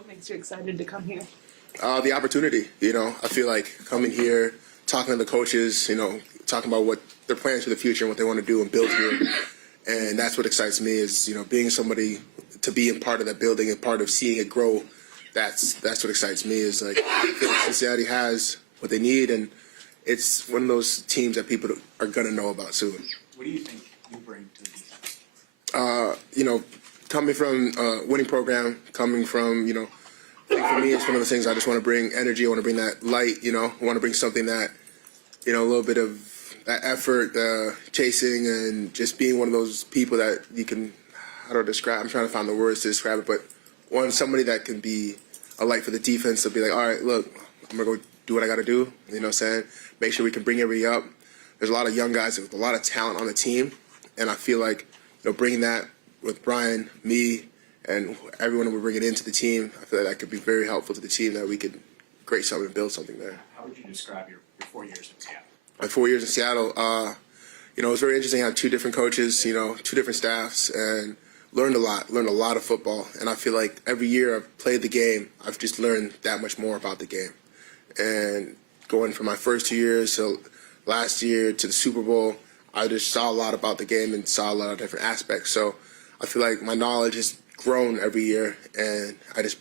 What makes you excited to come here? The opportunity, I feel like coming here, talking to the coaches, talking about what their plans for the future and what they want to do and build here. And that's what excites me is, being somebody to be a part of that building and part of seeing it grow. That's what excites me is like, I feel like Cincinnati has what they need, and it's one of those teams that people are going to know about soon. What do you think you bring to the defense? Coming from a winning program, coming from, I think for me, it's one of those things I just want to bring energy. I want to bring that light, I want to bring something that, a little bit of that effort, chasing, and just being one of those people that you can, how do I describe? I'm trying to find the words to describe it, but somebody that can be a light for the defense to be like, all right, look, I'm going to go do what I got to do, what I'm saying? Make sure we can bring everybody up. There's a lot of young guys with a lot of talent on the team, and I feel like, bringing that with Brian, me, and everyone we're bringing into the team, I feel like that could be very helpful to the team, that we could create something and build something there. How would you describe your 4 years in Seattle? My 4 years in Seattle, it was very interesting. I had two different coaches, two different staffs, and learned a lot of football. And I feel like every year I've played the game, I've just learned that much more about the game. And going from my first 2 years to last year to the Super Bowl, I just saw a lot about the game and saw a lot of different aspects. So I feel like my knowledge has grown every year, and I just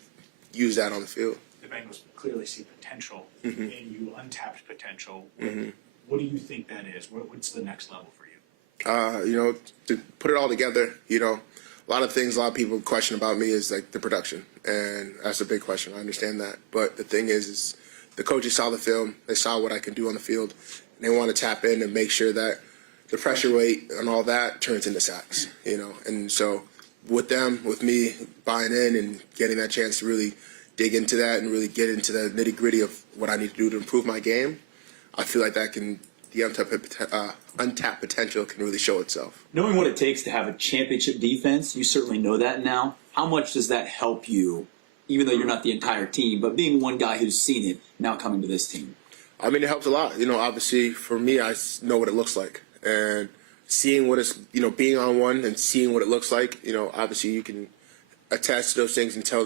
use that on the field. The Bengals clearly see potential, Mm-hmm. and you untapped potential. Mm-hmm. What do you think that is? What's the next level for you? To put it all together, a lot of things a lot of people question about me is like the production, and that's a big question. I understand that, but the thing is the coaches saw the film, they saw what I can do on the field, and they want to tap in and make sure that the pressure weight and all that turns into sacks, and so with them, with me buying in and getting that chance to really dig into that and really get into the nitty gritty of what I need to do to improve my game, I feel like the untapped potential can really show itself. Knowing what it takes to have a championship defense, you certainly know that now. How much does that help you, even though you're not the entire team, but being one guy who's seen it now coming to this team? I mean, it helps a lot. Obviously, for me, I know what it looks like. And seeing what it's, being on one and seeing what it looks like, obviously you can attest to those things and tell,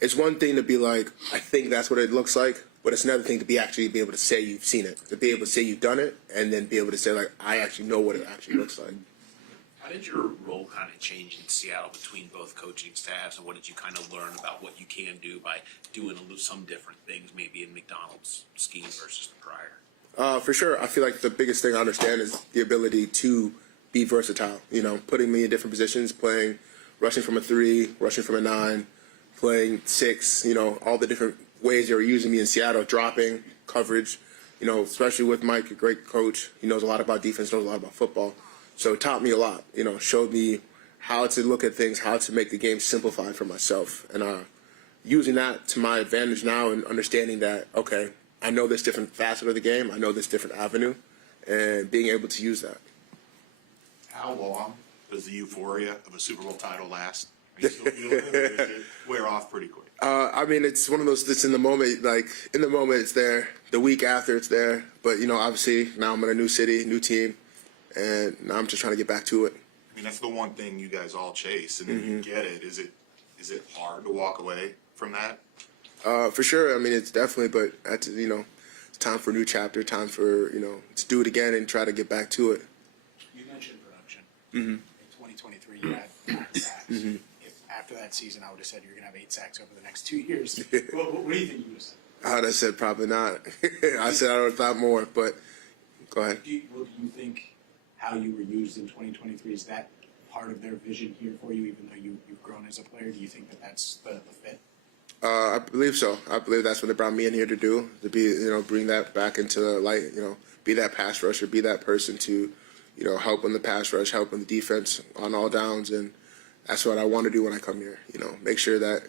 it's one thing to be like, I think that's what it looks like, but it's another thing to be able to say you've seen it, to be able to say you've done it, and then be able to say, like, I actually know what it actually looks like. How did your role kind of change in Seattle between both coaching staffs, and what did you kind of learn about what you can do by doing some different things, maybe in McDonald's scheme versus the prior? For sure. I feel like the biggest thing I understand is the ability to be versatile, putting me in different positions, rushing from a 3, rushing from a 9, playing 6, all the different ways they were using me in Seattle, dropping, coverage, especially with Mike, a great coach. He knows a lot about defense, knows a lot about football. So it taught me a lot, showed me how to look at things, how to make the game simplified for myself. And using that to my advantage now and understanding that, okay, I know this different facet of the game, I know this different avenue, and being able to use that. How long does the euphoria of a Super Bowl title last? Are you still feeling it, or does it wear off pretty quick? I mean, it's one of those that's in the moment. Like, in the moment, it's there. The week after, it's there. But, obviously, now I'm in a new city, new team, and now I'm just trying to get back to it. I mean, that's the one thing you guys all chase, and then you get it. Is it hard to walk away from that? For sure. I mean, it's definitely, but it's time for a new chapter, time for, to do it again and try to get back to it. You mentioned production. Mm-hmm. In 2023, you had 9 sacks. Mm-hmm. If after that season, I would have said you're going to have 8 sacks over the next 2 years. what do you think you would have said? I would have said probably not. I said I would have thought more, but go ahead. Do you think how you were used in 2023, is that part of their vision here for you, even though you've grown as a player? Do you think that's the fit? I believe so. I believe that's what they brought me in here to do, to be, bring that back into the light, be that pass rusher, be that person to, help in the pass rush, help in the defense on all downs. And that's what I want to do when I come here, make sure that,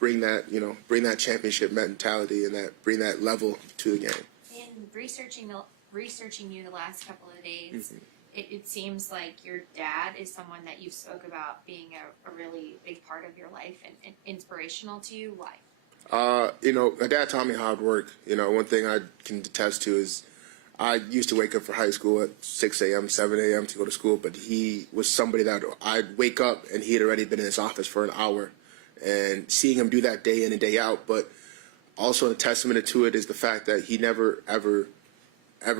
bring that championship mentality and bring that level to the game. In researching you the last couple of days, it seems like your dad is someone that you spoke about being a really big part of your life and inspirational to you. Why? My dad taught me hard work. One thing I can attest to is I used to wake up for high school at 6 a.m., 7 a.m. to go to school, but he was somebody that I'd wake up and he had already been in his office for an hour and seeing him do that day in and day out. But also a testament to it is the fact that he never, ever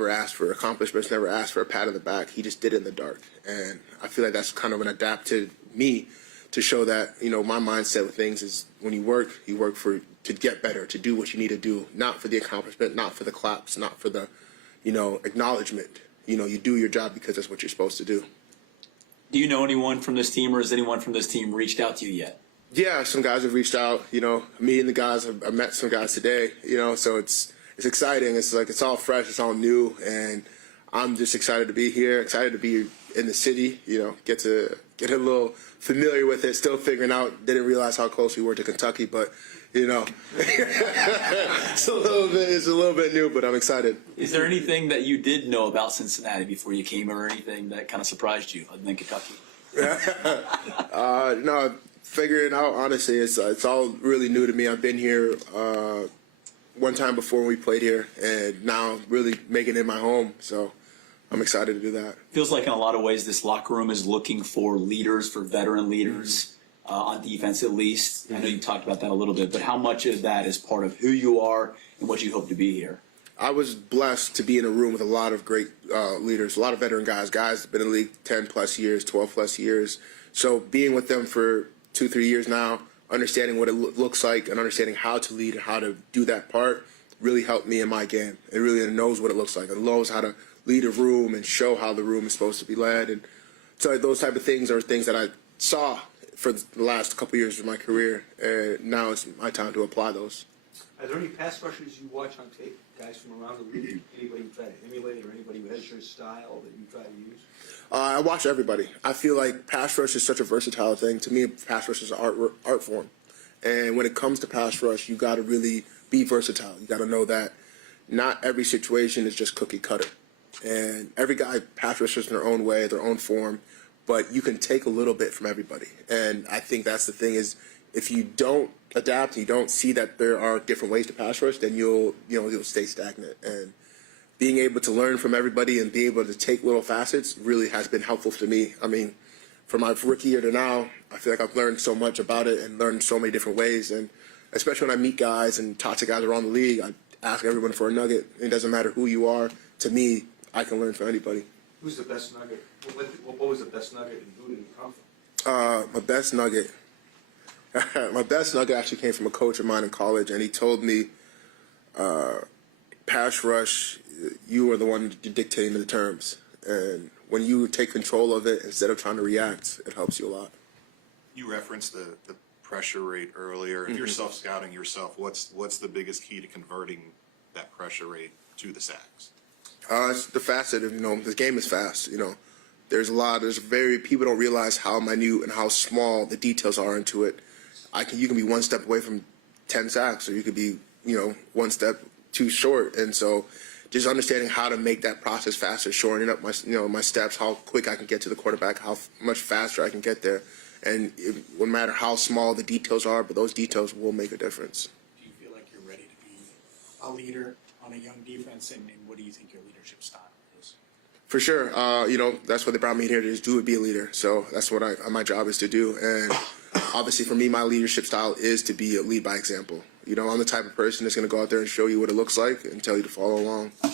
asked for accomplishments, never asked for a pat on the back. He just did it in the dark. And I feel like that's kind of an adapt to me to show that, you know, my mindset with things is when you work to get better, to do what you need to do, not for the accomplishment, not for the claps, not for the, you know, acknowledgement. You know, you do your job because that's what you're supposed to do. Do you know anyone from this team, or has anyone from this team reached out to you yet? Yeah, some guys have reached out. You know, me and the guys, I met some guys today. You know, so it's exciting. It's like it's all fresh, it's all new, and I'm just excited to be here. Excited to be in the city. You know, get a little familiar with it. Still figuring out. Didn't realize how close we were to Kentucky, but you know, it's a little bit new, but I'm excited. Is there anything that you did know about Cincinnati before you came, or anything that kind of surprised you other than Kentucky? No, figuring out honestly, it's all really new to me. I've been here one time before when we played here, and now really making it my home. So I'm excited to do that. Feels like in a lot of ways this locker room is looking for leaders, for veteran leaders. On defense, at least. I know you talked about that a little bit, but how much of that is part of who you are and what you hope to be here? I was blessed to be in a room with a lot of great leaders, a lot of veteran guys that have been in the league 10 plus years, 12 plus years. So being with them for 2-3 years now, understanding what it looks like and understanding how to lead and how to do that part really helped me in my game. It really knows what it looks like. It knows how to lead a room and show how the room is supposed to be led. And so those type of things are things that I saw for the last couple of years of my career, and now it's my time to apply those. Are there any pass rushers you watch on tape, guys from around the league? Anybody you try to emulate, or anybody who has your style that you try to use? I watch everybody. I feel like pass rush is such a versatile thing. To me, pass rush is an art form. And when it comes to pass rush, you got to really be versatile. You got to know that not every situation is just cookie cutter. And every guy pass rushes in their own way, their own form. But you can take a little bit from everybody. And I think that's the thing is if you don't adapt, you don't see that there are different ways to pass rush, then you'll stay stagnant. And being able to learn from everybody and be able to take little facets really has been helpful to me. I mean, from my rookie year to now, I feel like I've learned so much about it and learned so many different ways. And especially when I meet guys and talk to guys around the league, I ask everyone for a nugget. It doesn't matter who you are. To me, I can learn from anybody. Who's the best nugget? What was the best nugget, and who did it come from? My best nugget. My best nugget actually came from a coach of mine in college, and he told me, pass rush, you are the one dictating the terms. And when you take control of it instead of trying to react, it helps you a lot. You referenced the pressure rate earlier. If you're self-scouting yourself, what's the biggest key to converting that pressure rate to the sacks? It's the facet of, this game is fast, people don't realize how minute and how small the details are into it. You can be one step away from 10 sacks, or you could be, one step too short. And so just understanding how to make that process faster, shortening up my steps, how quick I can get to the quarterback, how much faster I can get there. And no matter how small the details are, but those details will make a difference. Do you feel like you're ready to be a leader on a young defense, and what do you think your leadership style is? For sure. That's what they brought me here to is be a leader. So that's what my job is to do. And obviously for me, my leadership style is to be a lead by example. I'm the type of person that's going to go out there and show you what it looks like and tell you to follow along. Have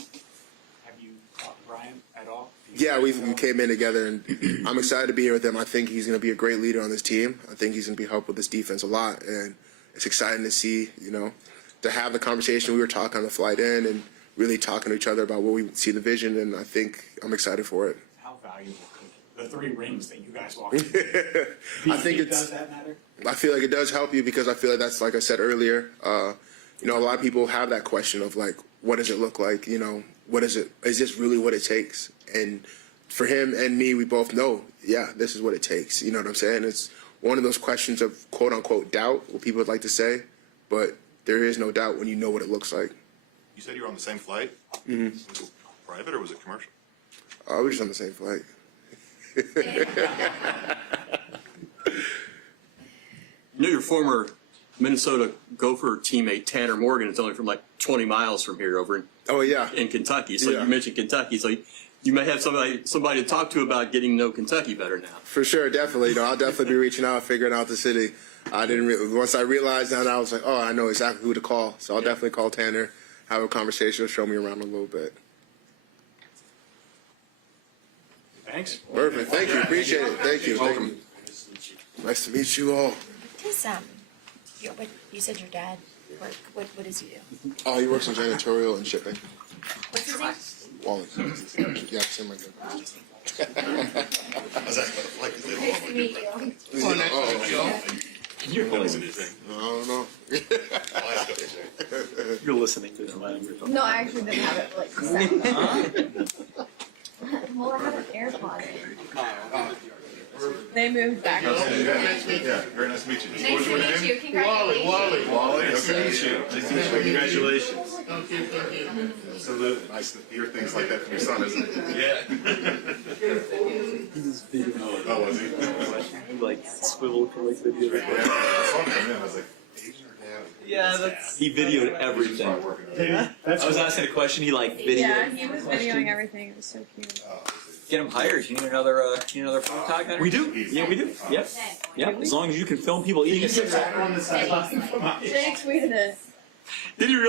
you talked to Brian at all? Yeah, we came in together, and I'm excited to be here with him. I think he's going to be a great leader on this team. I think he's going to be help with this defense a lot, and it's exciting to see, to have the conversation. We were talking on the flight in and really talking to each other about what we see the vision, and I think I'm excited for it. How valuable could the 3 rings that you guys walked into? I think does that matter? I feel like it does help you because I feel like that's, like I said earlier, a lot of people have that question of like, what does it look like? What is it? Is this really what it takes? And for him and me, we both know, yeah, this is what it takes. You know what I'm saying? It's one of those questions of quote unquote doubt, what people would like to say, but there is no doubt when you know what it looks like. You said you were on the same flight? Mm-hmm. Was it private or was it commercial? We were just on the same flight. Your former Minnesota Gopher teammate Tanner Morgan is only from like 20 miles from here over in Oh, yeah. Kentucky. So Yeah. you mentioned Kentucky. So you may have somebody to talk to about getting to know Kentucky better now. For sure, definitely. You know, I'll definitely be reaching out, figuring out the city. I didn't once I realized that, I was like, oh, I know exactly who to call. So I'll definitely call Tanner, have a conversation, show me around a little bit. Thanks. Perfect. Thank you. Appreciate it. Thank you. Thank you. Nice to meet you all. Does you said your dad work? What does he do? Oh, he works in janitorial and shipping. What's his name? Wally. Yeah, same like that. Nice to meet you. You're listening. I don't know. You're listening to them. No, I actually didn't have it like set. Well, I have an AirPod in. They moved back. Yeah, very nice to meet you. Nice to meet you. Congratulations. Wally, nice to meet you. Nice to meet you. Congratulations. Salute. Nice to hear things like that from your son, isn't it? Yeah. Oh, was he? Like swivel for like video. Yeah, I saw him come in, I was like, Asian or dad? Yeah, he videoed everything. I was asking a question. He like videoed. Yeah, he was videoing everything. It was so cute. Get him hired. You need another photog hunter? We do. Yeah, we do. Yep. Yep. As long as you can film people eating a cigarette. Jake tweeted it. Did you really?